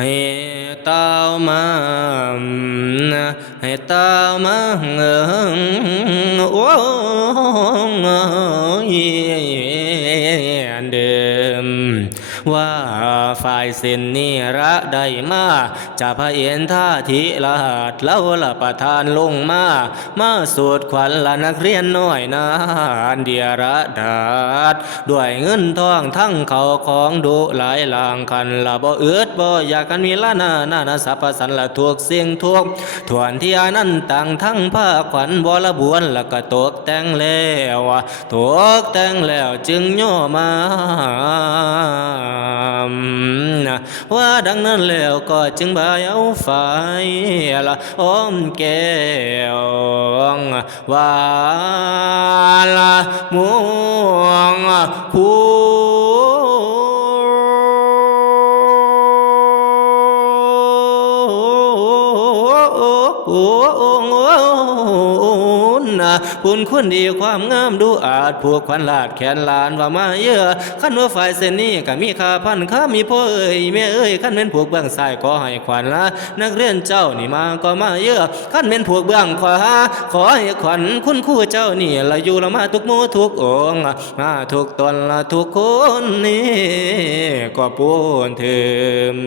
ให้เต้ามาให้เต้ามาโอ้ยเดิมว่าฝ่ายเส้นนี้ระได้มาจะพระเอ็นท่าธิละหัดเล่าละประทานลงมาสูดขวัญละนักเรียนน้อยนานเดียระดาษด้วยเงินทองทั้งเขาของดุหลายลางคันละบ่เอืดบ่อยากกันมีละนาสัพพสันละทุกเสียงทุกทวนที่อานั้นต่างทั้งผ้าขวัญบละบวนละก็ตกแต่งแล้วตกแต่งแล้วจึงย่อมาว่าดังนั้นแล้วก็จึงบายเอาไฟละอ้อมแก้วว่าละม่วงคู่คุณคนดีความงามดูอาจผูกควันลาดแขนลานว่ามาเยอะขั้นว่าฝ่ายเส้นนี้ก็มีค่าพันค่ามีพ่อเอ่ยแม่เอ่ยขั้นเป็นผูกเบื้องซ้ายขอให้ขวัญละนักเรียนเจ้านี่มาก็มาเยอะขั้นเป็นผูกเบื้องขวาขอให้ขวัญคุณครูเจ้านี่ละอยู่ละมาทุกหมู่ทุกองค์มาทุกตนละทุกคนนี่ก็ปูนเถิม